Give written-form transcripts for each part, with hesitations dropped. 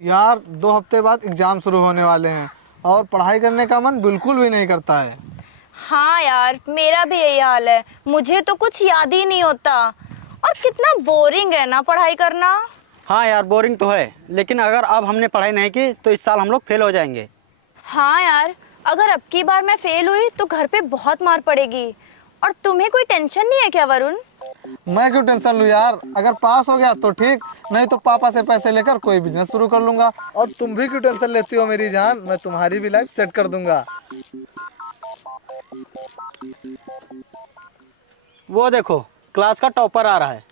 यार 2 हफ्ते बाद एग्जाम शुरू होने वाले हैं और पढ़ाई करने का मन बिल्कुल भी नहीं करता है। हाँ यार, मेरा भी यही हाल है। मुझे तो कुछ याद ही नहीं होता और कितना बोरिंग है ना पढ़ाई करना। हाँ यार, बोरिंग तो है, लेकिन अगर अब हमने पढ़ाई नहीं की तो इस साल हम लोग फेल हो जाएंगे। हाँ यार, अगर अब की बार मैं फेल हुई तो घर पे बहुत मार पड़ेगी। और तुम्हें कोई टेंशन नहीं है क्या वरुण? मैं क्यों टेंशन लूँ यार, अगर पास हो गया तो ठीक, नहीं तो पापा से पैसे लेकर कोई बिजनेस शुरू कर लूंगा। और तुम भी क्यों टेंशन लेती हो मेरी जान, मैं तुम्हारी भी लाइफ सेट कर दूंगा। वो देखो, क्लास का टॉपर आ रहा है।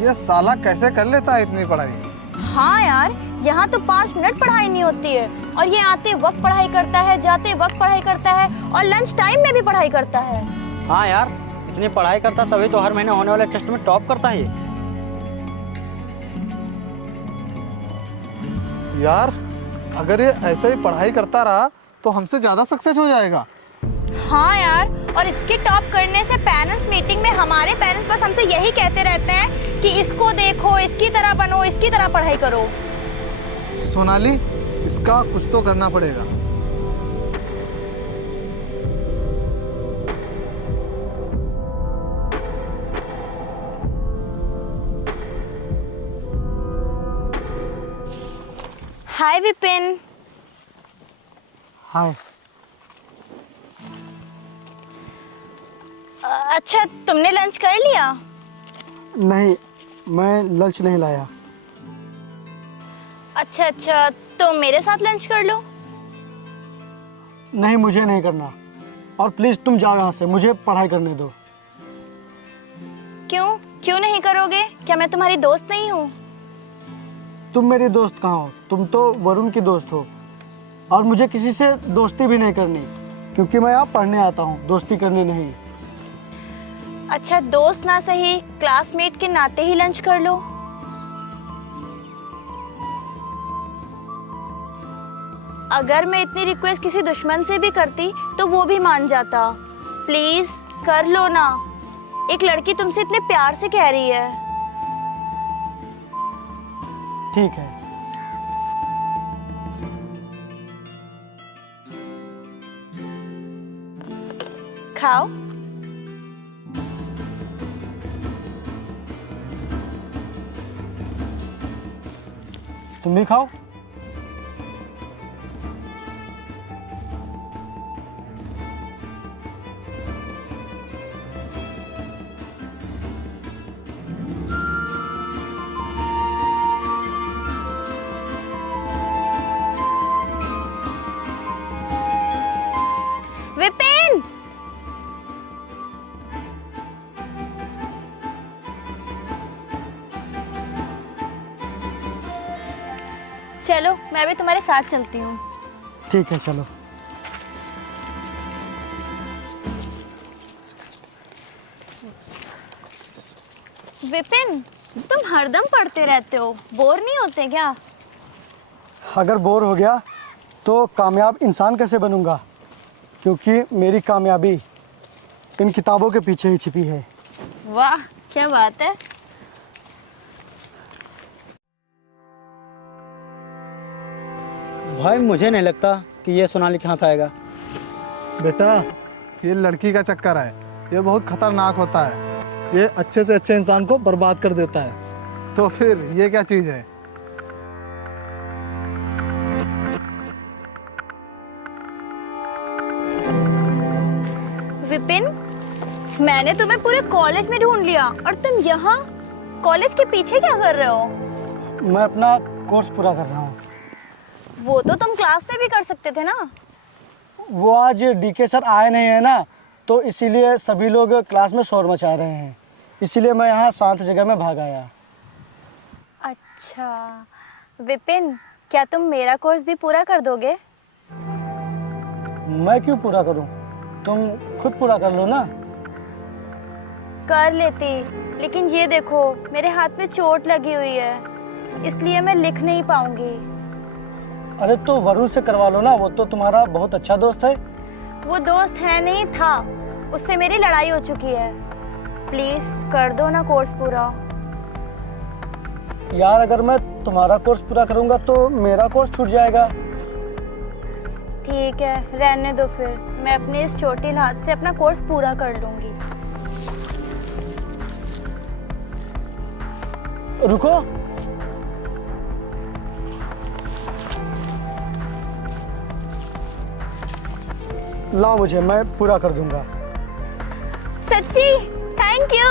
ये साला कैसे कर लेता है इतनी पढ़ाई। हाँ यार, यहाँ तो 5 मिनट पढ़ाई नहीं होती है और ये आते वक्त पढ़ाई करता है, जाते वक्त पढ़ाई करता है और लंच टाइम में भी पढ़ाई करता है। हाँ यार, इतनी पढ़ाई करता तभी तो हर महीने होने वाले टेस्ट में टॉप करता है। यार अगर ये ऐसे ही पढ़ाई करता रहा तो हमसे ज्यादा सक्सेस हो जाएगा। हाँ यार, और इसके टॉप करने से पेरेंट्स मीटिंग में हमारे पेरेंट्स बस हमसे यही कहते रहते हैं कि इसको देखो, इसकी तरह बनो, इसकी तरह पढ़ाई करो। सोनाली, इसका कुछ तो करना पड़ेगा। हाय विपिन। हाँ। अच्छा, तुमने लंच कर लिया? नहीं, मैं लंच नहीं लाया। अच्छा, तो मेरे साथ लंच कर लो। नहीं, मुझे नहीं करना, और प्लीज तुम जाओ यहाँ से, मुझे पढ़ाई करने दो। क्यों नहीं करोगे? क्या मैं तुम्हारी दोस्त नहीं हूँ? तुम मेरी दोस्त कहाँ हो, तुम तो वरुण की दोस्त हो। और मुझे किसी से दोस्ती भी नहीं करनी, क्योंकि मैं यहाँ पढ़ने आता हूँ, दोस्ती करने नहीं। अच्छा, दोस्त ना सही, क्लासमेट के नाते ही लंच कर लो। अगर मैं इतनी रिक्वेस्ट किसी दुश्मन से भी करती तो वो भी मान जाता। प्लीज कर लो ना, एक लड़की तुमसे इतने प्यार से कह रही है। ठीक है। खाओ। तुम भी खाओ। विपिन, चलो मैं भी तुम्हारे साथ चलती हूँ। ठीक है, चलो। विपिन, तुम हरदम पढ़ते रहते हो, बोर नहीं होते क्या? अगर बोर हो गया तो कामयाब इंसान कैसे बनूंगा, क्योंकि मेरी कामयाबी इन किताबों के पीछे ही छिपी है। वाह, क्या बात है। भाई, मुझे नहीं लगता कि ये सोनाली के हाथ आएगा। बेटा, ये लड़की का चक्कर है, ये बहुत खतरनाक होता है, ये अच्छे से अच्छे इंसान को बर्बाद कर देता है। तो फिर ये क्या चीज है? विपिन, मैंने तुम्हें पूरे कॉलेज में ढूंढ लिया और तुम यहाँ कॉलेज के पीछे क्या कर रहे हो? मैं अपना कोर्स पूरा कर रहा हूँ। वो तो तुम क्लास में भी कर सकते थे ना। वो आज डीके सर आए नहीं है ना, तो इसीलिए सभी लोग क्लास में शोर मचा रहे हैं, इसीलिए मैं यहाँ शांत जगह में भाग आया। अच्छा विपिन, क्या तुम मेरा कोर्स भी पूरा कर दोगे? मैं क्यों पूरा करूँ, तुम खुद पूरा कर लो ना। कर लेती, लेकिन ये देखो मेरे हाथ में चोट लगी हुई है, इसलिए मैं लिख नहीं पाऊंगी। अरे तो वरुण से करवा लो ना, वो तो तुम्हारा बहुत अच्छा दोस्त है। वो दोस्त है नहीं था, उससे मेरी लड़ाई हो चुकी है। प्लीज कर दो ना कोर्स पूरा। यार अगर मैं तुम्हारा कोर्स पूरा करूंगा तो मेरा कोर्स छूट जाएगा। ठीक है, रहने दो फिर। मैं अपने इस चोटिल हाथ से अपना कोर्स पूरा कर लूंगी। रुको, लाओ मुझे, मैं पूरा कर दूंगा। सच्ची? Thank you.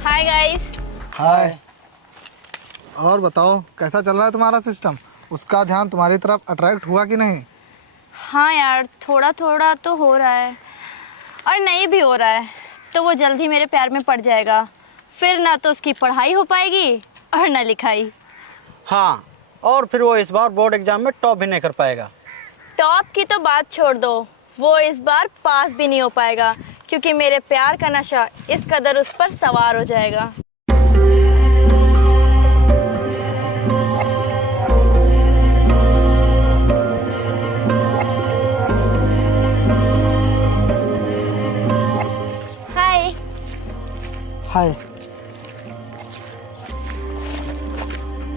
Hi guys. Hi. और बताओ कैसा चल रहा है तुम्हारा सिस्टम? उसका ध्यान तुम्हारी तरफ अट्रैक्ट हुआ कि नहीं? हाँ यार, थोड़ा थोड़ा तो हो रहा है, और नहीं भी हो रहा है तो वो जल्द ही मेरे प्यार में पड़ जाएगा। फिर ना तो उसकी पढ़ाई हो पाएगी और ना लिखाई। हाँ, और फिर वो इस बार बोर्ड एग्जाम में टॉप भी नहीं कर पाएगा। टॉप की तो बात छोड़ दो, वो इस बार पास भी नहीं हो पाएगा, क्योंकि मेरे प्यार का नशा इस कदर उस पर सवार हो जाएगा। हाय। हाय।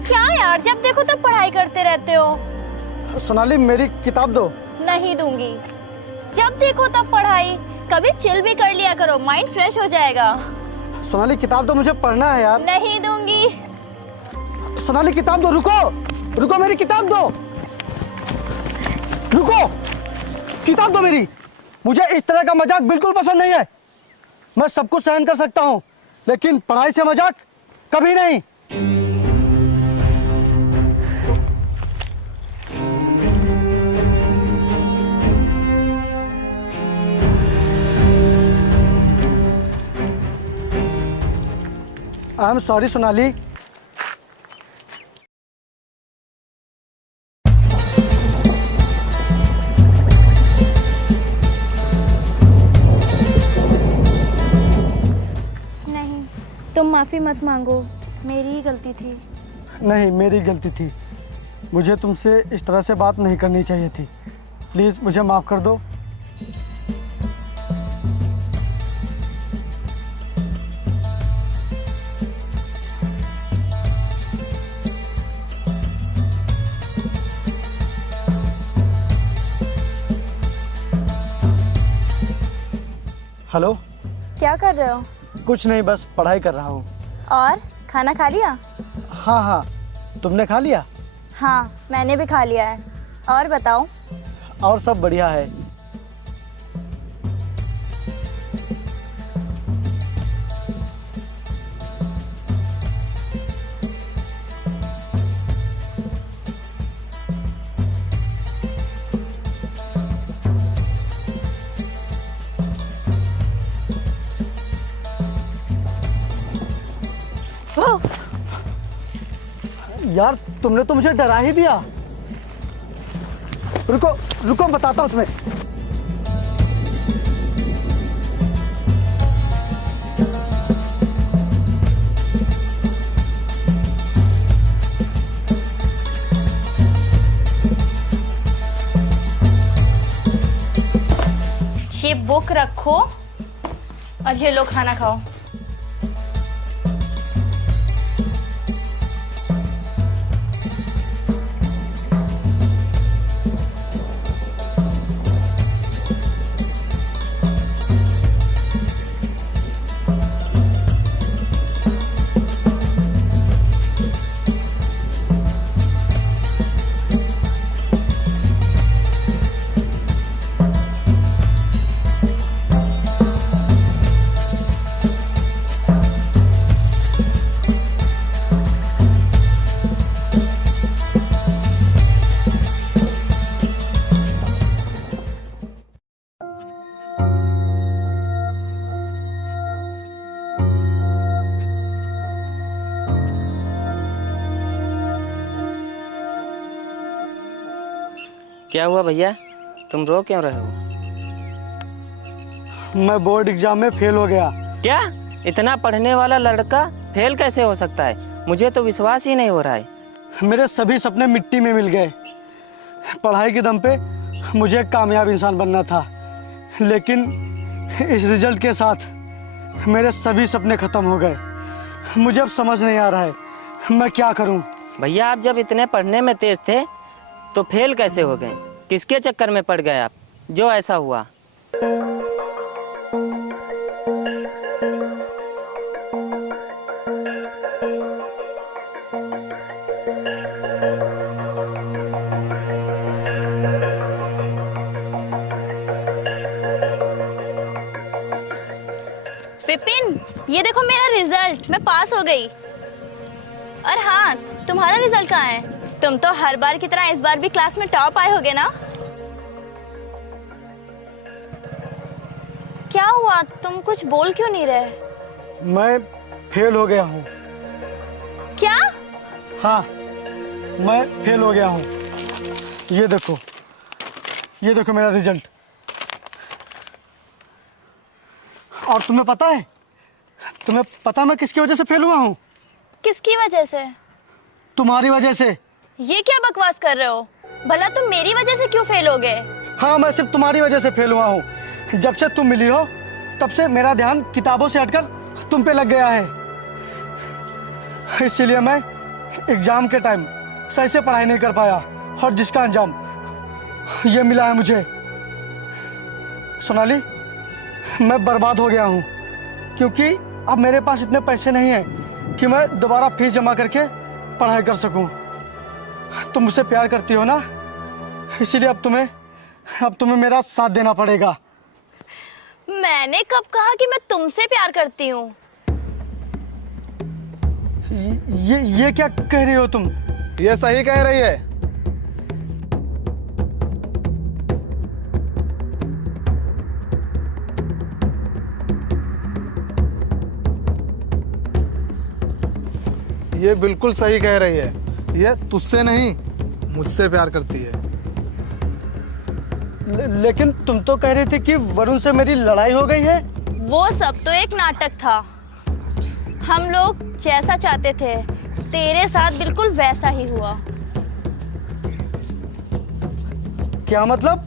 क्या यार, जब देखो तब पढ़ाई करते रहते हो। सोनाली मेरी किताब दो। नहीं दूंगी। जब देखो तब पढ़ाई, कभी चिल भी कर लिया करो, माइंड फ्रेश हो जाएगा। सोनाली किताब दो, मुझे पढ़ना है यार। नहीं दूंगी। सोनाली किताब दो। रुको रुको, मेरी किताब दो। रुको, किताब दो मेरी। मुझे इस तरह का मजाक बिल्कुल पसंद नहीं है। मैं सब कुछ सहन कर सकता हूँ, लेकिन पढ़ाई से मजाक कभी नहीं। I am sorry Sonali. नहीं, तुम माफी मत मांगो, मेरी ही गलती थी। नहीं, मेरी गलती थी। मुझे तुमसे इस तरह से बात नहीं करनी चाहिए थी। प्लीज़ मुझे माफ़ कर दो। हेलो। क्या कर रहे हो? कुछ नहीं, बस पढ़ाई कर रहा हूँ। और खाना खा लिया? हाँ हाँ, तुमने खा लिया? हाँ, मैंने भी खा लिया है। और बताओ। और सब बढ़िया है। यार तुमने तो मुझे डरा ही दिया। रुको रुको, बताता हूँ तुम्हें। ये बुक रखो और ये लो खाना खाओ। क्या हुआ भैया, तुम रो क्यों रहे हो? मैं बोर्ड एग्जाम में फेल हो गया। क्या? इतना पढ़ने वाला लड़का फेल कैसे हो सकता है? मुझे तो विश्वास ही नहीं हो रहा है। मेरे सभी सपने मिट्टी में मिल गए। पढ़ाई के दम पे मुझे एक कामयाब इंसान बनना था, लेकिन इस रिजल्ट के साथ मेरे सभी सपने खत्म हो गए। मुझे अब समझ नहीं आ रहा है मैं क्या करूं। भैया आप जब इतने पढ़ने में तेज थे तो फेल कैसे हो गए? किसके चक्कर में पड़ गए आप जो ऐसा हुआ? विपिन, ये देखो मेरा रिजल्ट, मैं पास हो गई। और हाँ, तुम्हारा रिजल्ट कहाँ है? तुम तो हर बार की तरह इस बार भी क्लास में टॉप आए होगे ना? क्या हुआ, तुम कुछ बोल क्यों नहीं रहे? मैं फेल हो गया हूं। क्या? हाँ, मैं फेल हो गया हूं। ये देखो मेरा रिजल्ट। और तुम्हें पता है मैं किसकी वजह से फेल हुआ हूं? किसकी वजह से? तुम्हारी वजह से। ये क्या बकवास कर रहे हो? भला तुम मेरी वजह से क्यों फेल हो गए? हाँ, मैं सिर्फ तुम्हारी वजह से फेल हुआ हूँ। जब से तुम मिली हो तब से मेरा ध्यान किताबों से हटकर तुम पे लग गया है। इसीलिए मैं एग्जाम के टाइम सही से पढ़ाई नहीं कर पाया और जिसका अंजाम ये मिला है मुझे। सोनाली, मैं बर्बाद हो गया हूँ क्योंकि अब मेरे पास इतने पैसे नहीं हैं कि मैं दोबारा फीस जमा करके पढ़ाई कर सकूँ। तुम मुझसे प्यार करती हो ना, इसीलिए अब तुम्हें मेरा साथ देना पड़ेगा। मैंने कब कहा कि मैं तुमसे प्यार करती हूँ? ये क्या कह रही हो तुम? ये सही कह रही है। ये बिल्कुल सही कह रही है। ये तुझसे नहीं, मुझसे प्यार करती है। लेकिन तुम तो कह रही थी कि वरुण से मेरी लड़ाई हो गई है। वो सब तो एक नाटक था। हम लोग जैसा चाहते थे तेरे साथ बिल्कुल वैसा ही हुआ। क्या मतलब?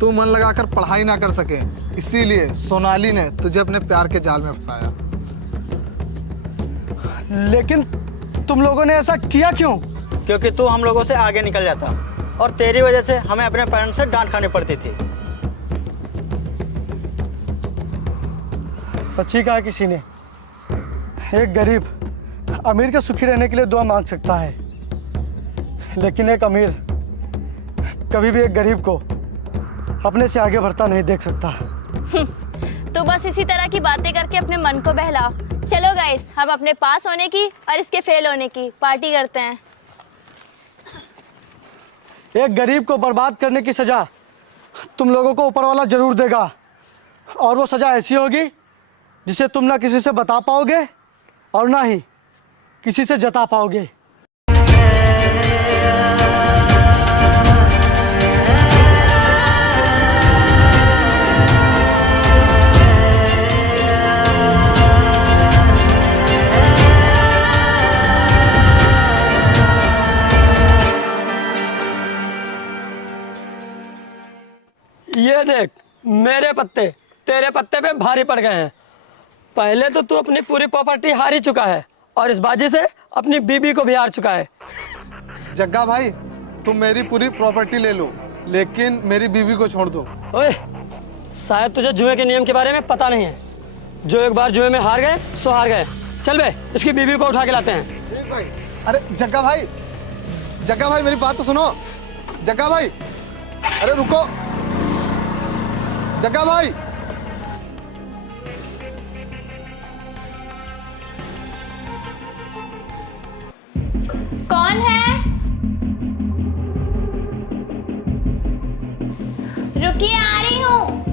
तू मन लगाकर पढ़ाई ना कर सके, इसीलिए सोनाली ने तुझे अपने प्यार के जाल में फंसाया। लेकिन तुम लोगों ने ऐसा किया क्यों? क्योंकि तू हम लोगों से आगे निकल जाता और तेरी वजह से हमें अपने पेरेंट्स से डांट खानी पड़ती थी। सच्ची कहा किसी ने, एक गरीब अमीर के सुखी रहने के लिए दुआ मांग सकता है, लेकिन एक अमीर कभी भी एक गरीब को अपने से आगे बढ़ता नहीं देख सकता। तो बस इसी तरह की बातें करके अपने मन को बहला। चलो गाइस, हम अपने पास होने की और इसके फेल होने की पार्टी करते हैं। एक गरीब को बर्बाद करने की सजा तुम लोगों को ऊपर वाला जरूर देगा, और वो सजा ऐसी होगी जिसे तुम ना किसी से बता पाओगे और ना ही किसी से जता पाओगे। ये देख, मेरे पत्ते तेरे पत्ते पे भारी पड़ गए हैं। पहले तो तू अपनी पूरी प्रॉपर्टी हार ही चुका है और इस बाजी से अपनी बीबी को भी हार चुका है। जग्गा भाई, तुम मेरी पूरी प्रॉपर्टी ले लो, लेकिन मेरी बीवी को छोड़ दो। ओए, शायद तुझे जुए के नियम के बारे में पता नहीं है। जो एक बार जुए में हार गए सो हार गए। चल बे, इसकी बीबी को उठा के लाते हैं। अरे जग्गा भाई मेरी बात तो सुनो। जग्गा भाई, अरे रुको। जग्गा भाई, कौन है? रुकिए, आ रही हूँ।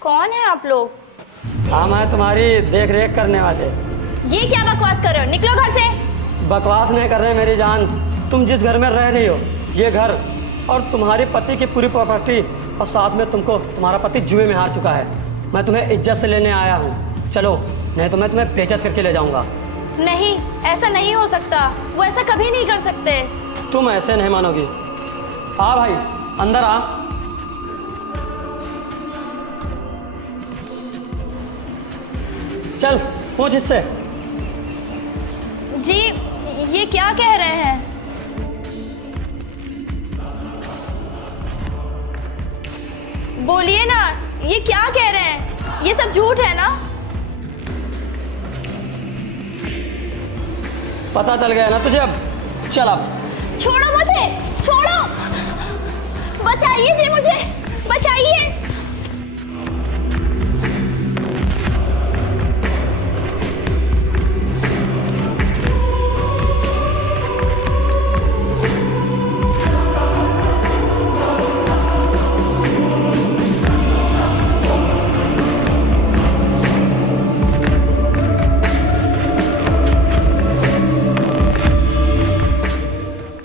कौन है आप लोग? हम हैं तुम्हारी देख रेख करने वाले। ये क्या बकवास कर रहे हो? निकलो घर से। बकवास नहीं कर रहे मेरी जान। तुम जिस घर में रह रही हो, ये घर और तुम्हारे पति की पूरी प्रॉपर्टी, और साथ में तुमको तुम्हारा पति जुए में हार चुका है। मैं तुम्हें इज्जत से लेने आया हूँ। चलो, नहीं तो मैं तुम्हें बेइज्जत करके ले जाऊंगा। नहीं, ऐसा नहीं हो सकता। वो ऐसा कभी नहीं कर सकते। तुम ऐसे नहीं मानोगी। आ भाई, अंदर आ। चल पूछ इससे। जी, ये क्या कह रहे हैं? बोलिए ना, ये क्या कह रहे हैं? ये सब झूठ है ना? पता चल गया ना तुझे अब? चल अब। छोड़ो मुझे, छोड़ो, बचाइए जी, मुझे बचाइए।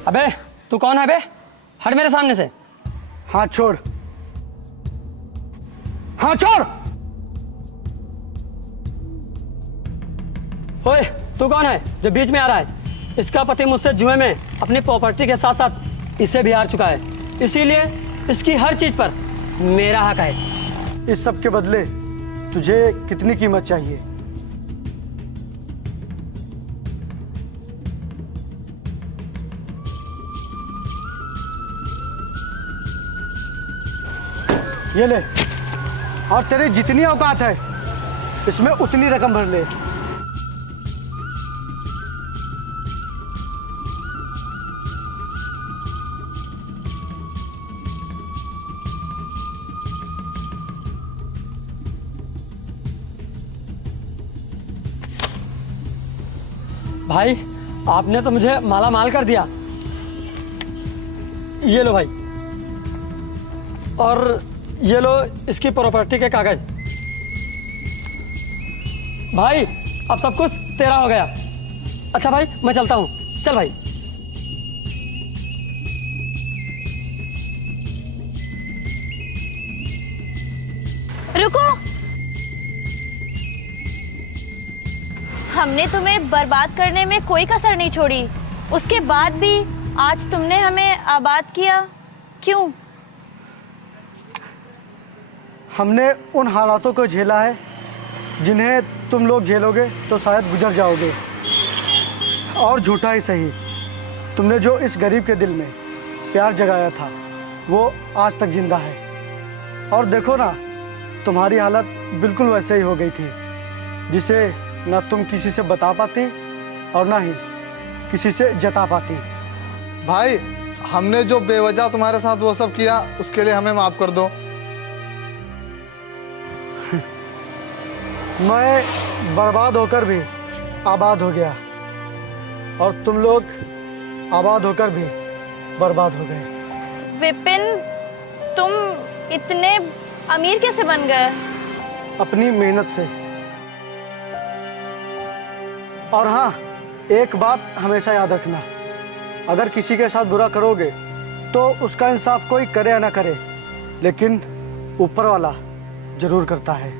अबे तू कौन है बे? हट मेरे सामने से। हाथ छोड़, हाथ छोड़। ओए, तू कौन है जो बीच में आ रहा है? इसका पति मुझसे जुए में अपनी प्रॉपर्टी के साथ साथ इसे भी हार चुका है, इसीलिए इसकी हर चीज पर मेरा हक है। इस सब के बदले तुझे कितनी कीमत चाहिए? ये ले, और तेरी जितनी औकात है इसमें उतनी रकम भर ले। भाई आपने तो मुझे माला माल कर दिया। ये लो भाई, और ये लो इसकी प्रॉपर्टी के कागज। भाई अब सब कुछ तेरा हो गया। अच्छा भाई मैं चलता हूँ। चल भाई। रुको, हमने तुम्हें बर्बाद करने में कोई कसर नहीं छोड़ी। उसके बाद भी आज तुमने हमें आबाद किया, क्यों? हमने उन हालातों को झेला है जिन्हें तुम लोग झेलोगे तो शायद गुजर जाओगे। और झूठा ही सही, तुमने जो इस गरीब के दिल में प्यार जगाया था वो आज तक जिंदा है। और देखो ना, तुम्हारी हालत बिल्कुल वैसे ही हो गई थी, जिसे ना तुम किसी से बता पाती और ना ही किसी से जता पाती। भाई, हमने जो बेवजह तुम्हारे साथ वो सब किया, उसके लिए हमें माफ कर दो। मैं बर्बाद होकर भी आबाद हो गया और तुम लोग आबाद होकर भी बर्बाद हो गए। विपिन, तुम इतने अमीर कैसे बन गए? अपनी मेहनत से। और हाँ, एक बात हमेशा याद रखना, अगर किसी के साथ बुरा करोगे तो उसका इंसाफ कोई करे या ना करे, लेकिन ऊपर वाला जरूर करता है।